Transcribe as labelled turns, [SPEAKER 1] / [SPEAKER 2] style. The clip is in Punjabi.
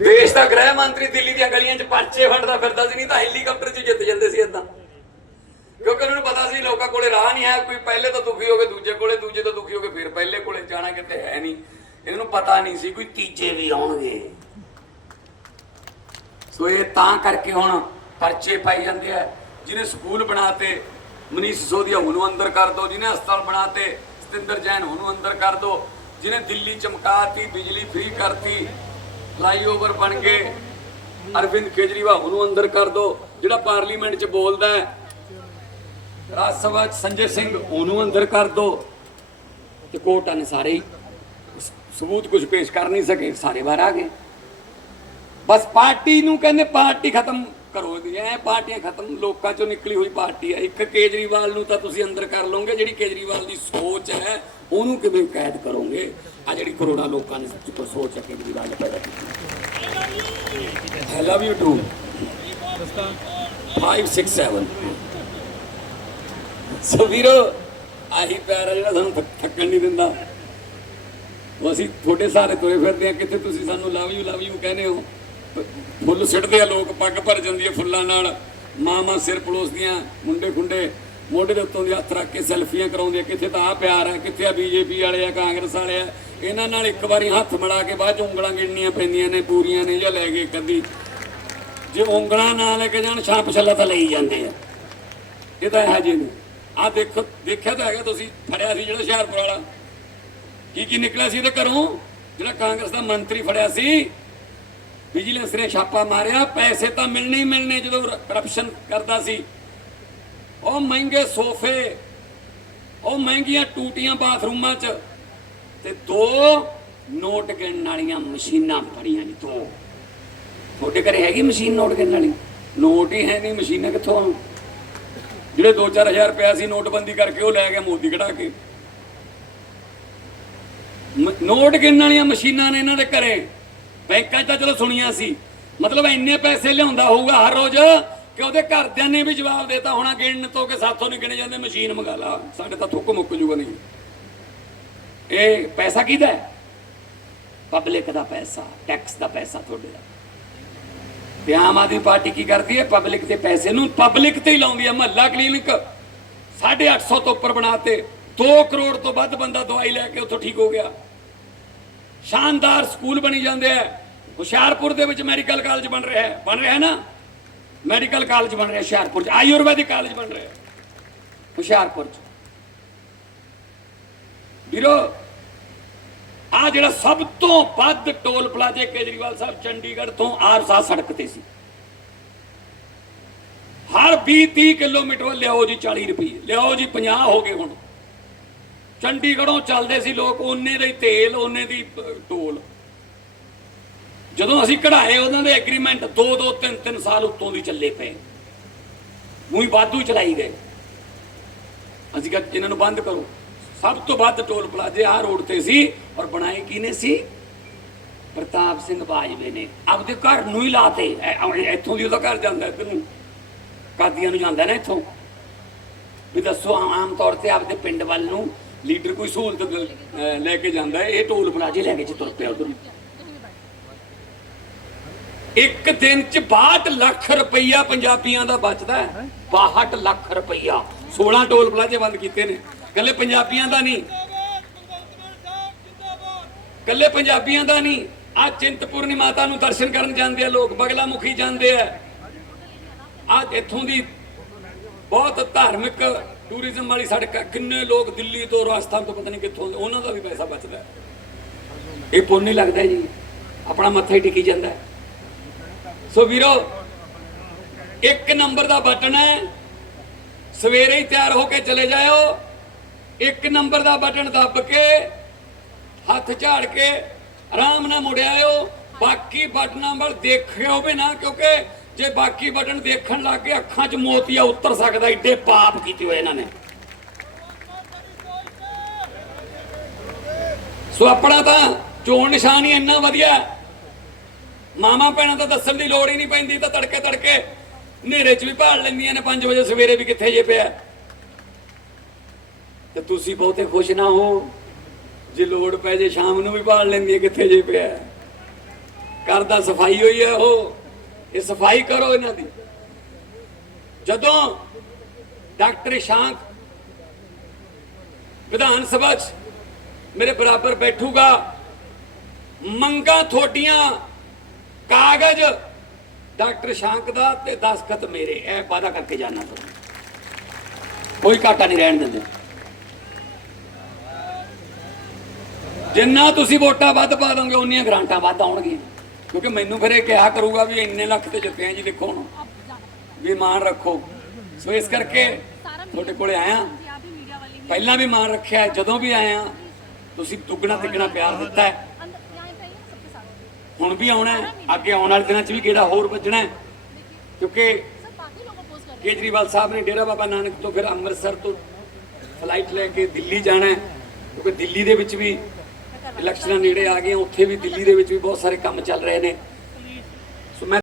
[SPEAKER 1] ਦੇਸ਼ ਦਾ ਗ੍ਰਹਿ ਮੰਤਰੀ ਦਿੱਲੀ ਦੀਆਂ ਗਲੀਆਂ 'ਚ ਪਰਚੇ ਫੰਡਦਾ ਫਿਰਦਾ ਸੀ, ਨਹੀਂ ਤਾਂ ਹੈਲੀਕਾਪਟਰ 'ਚ ਜਿੱਤ ਜਾਂਦੇ ਸੀ ਇਦਾਂ ਕਿਉਂਕਿ ਉਹਨਾਂ ਨੂੰ ਪਤਾ ਸੀ ਲੋਕਾਂ ਕੋਲੇ ਰਾਹ ਨਹੀਂ ਹੈ, ਕੋਈ ਪਹਿਲੇ ਤਾਂ ਦੁਖੀ ਹੋ ਕੇ ਦੂਜੇ ਕੋਲੇ, ਦੂਜੇ ਤੋਂ ਦੁਖੀ ਹੋ ਕੇ ਫਿਰ ਪਹਿਲੇ ਕੋਲੇ ਜਾਣਾ ਕਿਤੇ ਹੈ ਨਹੀਂ। ਇਹਨਾਂ ਨੂੰ ਪਤਾ ਨਹੀਂ ਸੀ ਕੋਈ ਤੀਜੇ ਵੀ ਆਉਣਗੇ। ਸੋ ਇਹ ਤਾਂ ਕਰਕੇ ਹੁਣ ਪਰਚੇ ਪਾਈ ਜਾਂਦੇ ਆ। ਜਿਹਨੇ ਸਕੂਲ ਬਣਾਤੇ, ਮਨੀਸ਼ ਸਿਸੋਦੀਆ ਉਹਨੂੰ ਅੰਦਰ ਕਰ ਦੋ, ਜਿਹਨੇ ਹਸਪਤਾਲ ਬਣਾਤੇ, ਸਤਿੰਦਰ ਜੈਨ ਉਹਨੂੰ ਅੰਦਰ ਕਰ ਦੋ, ਜਿਹਨੇ ਦਿੱਲੀ ਚਮਕਾਤੀ, ਬਿਜਲੀ ਫ੍ਰੀ ਕਰਤੀ ਫਲਾਈਓਵਰ ਬਣ ਗਏ ਅਰਵਿੰਦ ਕੇਜਰੀਵਾਲ ਉਹਨੂੰ ਅੰਦਰ ਕਰ ਦੋ, ਜਿਹੜਾ ਪਾਰਲੀਮੈਂਟ 'ਚ ਬੋਲਦਾ ਹੈ। ਰਾਜ ਸਭਾ 'ਚ ਸੰਜੇ ਸਿੰਘ ਉਹਨੂੰ ਅੰਦਰ ਕਰ ਦੋ। ਤੇ ਕੋਰਟਾਂ ਨੇ ਸਾਰੇ ਹੀ ਸਬੂਤ ਕੁਝ ਪੇਸ਼ ਕਰ ਨਹੀਂ ਸਕੇ, ਸਾਰੇ ਬਾਹਰ ਆ ਗਏ। ਬਸ ਪਾਰਟੀ ਨੂੰ ਕਹਿੰਦੇ ਪਾਰਟੀ ਖਤਮ ਕਰੋ ਦੀ ਪਾਰਟੀਆਂ ਖਤਮ, ਲੋਕਾਂ ਚੋਂ ਨਿਕਲੀ ਹੋਈ ਪਾਰਟੀ ਹੈ ਇੱਕ ਕੇਜਰੀਵਾਲ ਨੂੰ ਤਾਂ ਤੁਸੀਂ ਅੰਦਰ ਕਰ ਲਓਗੇ, ਜਿਹੜੀ ਕੇਜਰੀਵਾਲ ਦੀ ਸੋਚ ਹੈ, ਉਹਨੂੰ ਕਿਵੇਂ ਕੈਦ ਕਰੋਗੇ? ਆ ਜਿਹੜੀ ਕਰੋੜਾਂ ਲੋਕਾਂ ਨੇ ਸੱਚ ਸੋਚ ਹੈ ਕੇਜਰੀਵਾਲ ਨੇ ਪੈਦਾ ਕੀਤੀ। I love you too 5 6 7 so ਵੀਰੋ, ਆਹੀ ਪਿਆਰ ਹੈ ਜਿਹੜਾ ਸਾਨੂੰ ਥੱਕਣ ਨਹੀਂ ਦਿੰਦਾ। ਉਹ ਅਸੀਂ ਤੁਹਾਡੇ ਸਾਰੇ ਤੁਰੇ ਫਿਰਦੇ ਆ, ਕਿੱਥੇ ਤੁਸੀਂ ਸਾਨੂੰ ਲਵ ਯੂ ਲਵ ਯੂ ਕਹਿੰਦੇ ਹੋ? ਫੁੱਲ ਸਿੱਟਦੇ ਆ ਲੋਕ, ਪੱਗ ਭਰ ਜਾਂਦੀ ਹੈ ਫੁੱਲਾਂ ਨਾਲ। ਮਾਮਾ ਸਿਰ ਪਲੋਸਦੀਆਂ ਮੁੰਡੇ ਖੁੰਡੇ ਮੋਢੇ ਦੇ ਉੱਤੋਂ ਦੀ ਹੱਥ ਰੱਖ ਕੇ ਸੈਲਫੀਆਂ ਕਰਾਉਂਦੇ ਕਿੱਥੇ ਤਾਂ ਆ ਪਿਆਰ ਹੈ ਕਿੱਥੇ ਆ ਬੀਜੇਪੀ ਵਾਲੇ ਆ, ਕਾਂਗਰਸ ਵਾਲੇ ਆ? ਇਹਨਾਂ ਨਾਲ ਇੱਕ ਵਾਰੀ ਹੱਥ ਮਿਲਾ ਕੇ ਬਾਅਦ ਚ ਉਂਗਲਾਂ ਗਿਣਨੀਆਂ ਪੈਂਦੀਆਂ ਨੇ, ਪੂਰੀਆਂ ਨੇ ਜਾਂ ਲੈ ਕੇ ਕਦੀ। ਜੇ ਉਂਗਲਾਂ ਨਾ ਲੈ ਕੇ ਜਾਣ, ਛਾਪ ਛੱਲਾ ਤਾਂ ਲਈ ਜਾਂਦੇ ਆ। ਇਹ ਤਾਂ ਹੈ ਜੀ ਨੇ। ਆ ਦੇਖੋ, ਦੇਖਿਆ ਤਾਂ ਹੈਗਾ ਤੁਸੀਂ, ਫੜਿਆ ਸੀ ਜਿਹੜਾ ਹੁਸ਼ਿਆਰਪੁਰ ਵਾਲਾ। ਕੀ ਕੀ ਨਿਕਲਿਆ ਸੀ ਇਹਦੇ ਘਰੋਂ? ਜਿਹੜਾ ਕਾਂਗਰਸ ਦਾ ਮੰਤਰੀ ਫੜਿਆ ਸੀ। ਵਿਜੀਲੈਂਸ ਨੇ ਛਾਪਾ ਮਾਰਿਆ, ਪੈਸੇ ਤਾਂ ਮਿਲਣੇ ਹੀ ਮਿਲਣੇ ਜਦੋਂ ਕਰਪਸ਼ਨ ਕਰਦਾ ਸੀ। ਉਹ ਮਹਿੰਗੇ ਸੋਫੇ, ਉਹ ਮਹਿੰਗੀਆਂ ਟੂਟੀਆਂ ਬਾਥਰੂਮਾਂ 'ਚ ਤੇ ਦੋ ਨੋਟ ਗਿਣਨ ਵਾਲੀਆਂ ਮਸ਼ੀਨਾਂ ਫੜੀਆਂ ਨੇ ਦੋ। ਤੁਹਾਡੇ ਘਰੇ ਹੈਗੀ ਮਸ਼ੀਨ ਨੋਟ ਗਿਣਨ ਵਾਲੀ? ਨੋਟ ਹੀ ਹੈ ਨਹੀਂ, ਮਸ਼ੀਨਾਂ ਕਿੱਥੋਂ? ਆਉਣ ਜਿਹੜੇ 2-4000 ਰੁਪਇਆ ਸੀ ਨੋਟਬੰਦੀ ਕਰਕੇ ਉਹ ਲੈ ਗਿਆ ਮੋਦੀ ਕਢਾ ਕੇ। ਨੋਟ ਗਿਣਨ ਵਾਲੀਆਂ ਮਸ਼ੀਨਾਂ ਨੇ ਇਹਨਾਂ ਦੇ ਘਰੇ। ਬੈਂਕਾਂ 'ਚ ਤਾਂ ਚਲੋ ਸੁਣੀਆਂ ਸੀ। ਮਤਲਬ ਇੰਨੇ ਪੈਸੇ ਲਿਆਉਂਦਾ ਹੋਊਗਾ ਹਰ ਰੋਜ਼ ਕਿ ਉਹਦੇ ਘਰਦਿਆਂ ਨੇ ਵੀ ਜਵਾਬ ਦੇਤਾ ਹੋਣਾ ਗਿਣਨ ਤੋਂ ਕਿ ਸਾਥੋਂ ਨਹੀਂ ਗਿਣੇ ਜਾਂਦੇ, ਮਸ਼ੀਨ ਮੰਗਾ ਲਾ। ਸਾਡੇ ਤਾਂ ਥੁੱਕ ਮੁੱਕ ਜੂਗਾ ਨਹੀਂ। ਇਹ ਪੈਸਾ ਕਿਹਦਾ ਹੈ? ਪਬਲਿਕ ਦਾ ਪੈਸਾ ਟੈਕਸ ਦਾ ਪੈਸਾ ਤੁਹਾਡੇ ਦਾ। ਤੇ ਆਮ ਆਦਮੀ ਪਾਰਟੀ ਕੀ ਕਰਦੀ ਹੈ? ਪਬਲਿਕ ਦੇ ਪੈਸੇ ਨੂੰ ਪਬਲਿਕ ਤੇ ਹੀ ਲਾਉਂਦੀ ਹੈ, ਮਹੱਲਾ ਕਲੀਨਿਕ 850 ਤੋਂ ਉੱਪਰ ਬਣਾਤੇ। 2 ਕਰੋੜ ਤੋਂ ਵੱਧ ਬੰਦਾ ਦਵਾਈ ਲੈ ਕੇ ਉੱਥੋਂ ਠੀਕ ਹੋ ਗਿਆ। ਸ਼ਾਨਦਾਰ ਸਕੂਲ ਬਣੀ ਜਾਂਦੇ ਆ। ਹੁਸ਼ਿਆਰਪੁਰ ਦੇ ਵਿੱਚ ਮੈਡੀਕਲ ਕਾਲਜ ਬਣ ਰਿਹਾ ਹੈ। ਬਣ ਰਿਹਾ ਹੈ ਨਾ? ਮੈਡੀਕਲ ਕਾਲਜ ਬਣ ਰਿਹਾ, ਹੁਸ਼ਿਆਰਪੁਰ ਚ। ਆਯੁਰਵੈਦਿਕ ਕਾਲਜ ਬਣ ਰਿਹਾ ਹੁਸ਼ਿਆਰਪੁਰ ਚ। ਵੀਰੋ ਆ ਜਿਹੜਾ ਸਭ ਤੋਂ ਵੱਧ ਟੋਲ ਪਲਾਜ਼ੇ ਕੇਜਰੀਵਾਲ ਸਾਹਿਬ ਚੰਡੀਗੜ੍ਹ ਤੋਂ ਆਰਸਾ ਸੜਕ ਤੇ ਸੀ। ਹਰ 20 30 ਕਿਲੋਮੀਟਰ ਲਿਆਓ ਜੀ 40 ਰੁਪਏ ਲਿਆਓ ਜੀ 50 ਹੋ ਗਏ ਹੁਣ। ਚੰਡੀਗੜ੍ਹੋਂ ਚੱਲਦੇ ਸੀ ਲੋਕ, ਉਹਨੇ ਦਾ ਹੀ ਤੇਲ, ਉਹਨੇ ਦੀ ਟੋਲ। ਜਦੋਂ ਅਸੀਂ ਕਢਾਏ, ਉਹਨਾਂ ਦੇ ਐਗਰੀਮੈਂਟ 2 2 3 3 ਸਾਲ ਉੱਤੋਂ ਦੀ ਚੱਲੇ ਪਏ। ਮੂੰਹ ਵਾਧੂ ਚਲਾਈ ਗਏ। ਅਸੀਂ ਕਿਹਾ, ਇਹਨਾਂ ਨੂੰ ਬੰਦ ਕਰੋ। ਸਭ ਤੋਂ ਵੱਧ ਟੋਲ ਪਲਾਜ਼ੇ ਆਹ ਰੋਡ ਤੇ ਸੀ ਔਰ ਬਣਾਏ ਕਿਹਨੇ ਸੀ? ਪ੍ਰਤਾਪ ਸਿੰਘ ਬਾਜਵੇ ਨੇ। ਆਪਦੇ ਘਰ ਨੂੰ ਹੀ ਲਾਤੇ। ਇੱਥੋਂ ਦੀ ਉਹਦਾ ਘਰ ਜਾਂਦਾ ਇੱਧਰ ਨੂੰ ਕਾਦੀਆਂ ਨੂੰ ਜਾਂਦਾ ਨਾ ਇੱਥੋਂ। ਵੀ ਦੱਸੋ ਆਮ ਤੌਰ ਤੇ ਆਪਦੇ ਪਿੰਡ ਵੱਲ ਨੂੰ ਲੀਡਰ ਕੋਈ ਸਹੂਲਤ ਲੈ ਕੇ ਜਾਂਦਾ ਇਹ ਟੋਲ ਪਲਾਜ਼ੇ ਲੈ ਕੇ ਚ ਤੁਰ ਪਿਆ ਉਧਰ। ਇੱਕ ਦਿਨ ਚ 62 ਲੱਖ ਰੁਪਈਆ ਪੰਜਾਬੀਆਂ ਦਾ ਬਚਦਾ ਹੈ। 62 ਲੱਖ ਰੁਪਈਆ। 16 ਟੋਲ ਪਲਾਜ਼ੇ ਬੰਦ ਕੀਤੇ ਨੇ। ਕੱਲੇ ਪੰਜਾਬੀਆਂ ਦਾ ਨਹੀਂ। ਕੱਲੇ ਪੰਜਾਬੀਆਂ ਦਾ ਨਹੀਂ। ਆ ਚਿੰਤਪੁਰਨੀ ਮਾਤਾ ਨੂੰ ਦਰਸ਼ਨ ਕਰਨ ਜਾਂਦੇ ਆ ਲੋਕ ਬਗਲਾ ਮੁਖੀ ਜਾਂਦੇ ਆ। ਆ ਇੱਥੋਂ ਦੀ ਬਹੁਤ ਧਾਰਮਿਕ ਟੂਰਿਜ਼ਮ ਵਾਲੀ ਸੜਕ ਹੈ ਕਿੰਨੇ ਲੋਕ ਦਿੱਲੀ ਤੋਂ ਰਾਜਸਥਾਨ ਤੋਂ ਪਤਾ ਨਹੀਂ ਕਿੱਥੋਂ ਉਹਨਾਂ ਦਾ ਵੀ ਪੈਸਾ ਬਚਦਾ ਇਹ ਪੁੰਨ ਨਹੀਂ ਲੱਗਦਾ ਜੀ। ਆਪਣਾ ਮੱਥਾ ਹੀ ਟਿਕੀ ਜਾਂਦਾ ਸੋ ਵੀਰੋ, ਇੱਕ ਨੰਬਰ ਦਾ ਬਟਨ ਹੈ। ਸਵੇਰੇ ਹੀ ਤਿਆਰ ਹੋ ਕੇ ਚਲੇ ਜਾਇਓ। ਇੱਕ ਨੰਬਰ ਦਾ ਬਟਨ ਦੱਬ ਕੇ, ਹੱਥ ਝਾੜ ਕੇ ਆਰਾਮ ਨਾਲ ਮੁੜਿਆ ਆਇਓ। ਬਾਕੀ ਬਟਨਾਂ ਵੱਲ ਦੇਖਿਓ ਵੀ ਨਾ, ਕਿਉਂਕਿ ਜੇ ਬਾਕੀ ਬਟਨ ਦੇਖਣ ਲੱਗ ਗਏ, ਅੱਖਾਂ 'ਚ ਮੋਤੀਆ ਉਤਰ ਸਕਦਾ, ਏਡੇ ਪਾਪ ਕੀਤੇ ਹੋਏ ਇਹਨਾਂ ਨੇ। ਸੋ ਆਪਣਾ ਤਾਂ ਚੋਣ ਨਿਸ਼ਾਨ ਹੀ ਇੰਨਾ ਵਧੀਆ ਮਾਮਾ ਭੈਣਾਂ ਤਾਂ ਦੱਸਣ ਦੀ ਲੋੜ ਹੀ ਨਹੀਂ ਪੈਂਦੀ, ਤਾਂ ਤੜਕੇ ਤੜਕੇ ਹਨੇਰੇ 'ਚ ਵੀ ਭਾਲ ਲੈਂਦੀਆਂ ਨੇ 5 ਵਜੇ ਸਵੇਰੇ ਵੀ ਕਿੱਥੇ ਜੇ ਪਿਆ। ਤੇ ਤੁਸੀਂ ਬਹੁਤੇ ਖੁਸ਼ ਨਾ ਹੋ। ਜੇ ਲੋੜ ਪੈ ਜੇ ਸ਼ਾਮ ਨੂੰ ਵੀ ਭਾਲ ਲੈਂਦੀ ਹੈ, ਕਿੱਥੇ ਜੇ ਪਿਆ ਘਰ ਦਾ ਸਫ਼ਾਈ ਹੋਈ ਹੈ ਉਹ। ਇਹ ਸਫ਼ਾਈ ਕਰੋ ਇਹਨਾਂ ਦੀ। ਜਦੋਂ ਡਾਕਟਰ ਸ਼ਾਂਕ ਵਿਧਾਨ ਸਭਾ 'ਚ ਮੇਰੇ ਬਰਾਬਰ ਬੈਠੂਗਾ, ਮੰਗਾ ਥੋਡੀਆਂ ਕਾਗਜ਼ ਡਾਕਟਰ ਸ਼ਾਂਕ ਦਾ ਤੇ ਦਸਖਤ ਮੇਰੇ, ਇਹ ਵਾਦਾ ਕਰਕੇ ਜਾਣਾ ਤੁਹਾਨੂੰ ਕੋਈ ਘਾਟਾ ਨਹੀਂ ਰਹਿਣ ਦਿੰਦੇ। ਜਿੰਨਾ ਤੁਸੀਂ ਵੋਟਾਂ ਵੱਧ ਪਾ ਦੋਗੇ, ਉਨੀਆਂ ਗ੍ਰਾਂਟਾਂ ਵੱਧ ਆਉਣਗੀਆਂ। ਕਿਉਂਕਿ ਮੈਨੂੰ ਫਿਰ ਇਹ ਕਿਹਾ ਕਰੂਗਾ ਵੀ ਇੰਨੇ ਲੱਖ ਤੇ ਜਿੱਤੇ ਜੀ, ਦੇਖੋ ਹੁਣ। ਵੀ ਮਾਣ ਰੱਖੋ। ਸੋ ਇਸ ਕਰਕੇ ਤੁਹਾਡੇ ਕੋਲੇ ਆਇਆ। ਪਹਿਲਾਂ ਵੀ ਮਾਣ ਰੱਖਿਆ, ਜਦੋਂ ਵੀ ਆਇਆ, ਤੁਸੀਂ ਦੁੱਗਣਾ ਤਿੱਗਣਾ ਪਿਆਰ ਦਿੱਤਾ ਹੈ। ਹੁਣ ਵੀ ਆਉਣਾ ਅੱਗੇ ਆਉਣ ਵਾਲੇ ਦਿਨਾਂ 'ਚ ਵੀ ਕਿਹੜਾ ਹੋਰ ਵੱਜਣਾ ਕਿਉਂਕਿ ਕੇਜਰੀਵਾਲ ਸਾਹਿਬ ਨੇ ਡੇਰਾ ਬਾਬਾ ਨਾਨਕ ਤੋਂ ਫਿਰ ਅੰਮ੍ਰਿਤਸਰ ਤੋਂ ਫਲਾਈਟ ਲੈ ਕੇ ਦਿੱਲੀ ਜਾਣਾ ਕਿਉਂਕਿ ਦਿੱਲੀ ਦੇ ਵਿੱਚ ਵੀ ਇਲੈਕਸ਼ਨਾਂ ਨੇੜੇ ਆ ਗਈਆਂ, ਉੱਥੇ ਵੀ ਦਿੱਲੀ ਦੇ ਵਿੱਚ ਵੀ ਬਹੁਤ ਸਾਰੇ ਕੰਮ ਚੱਲ ਰਹੇ ਨੇ।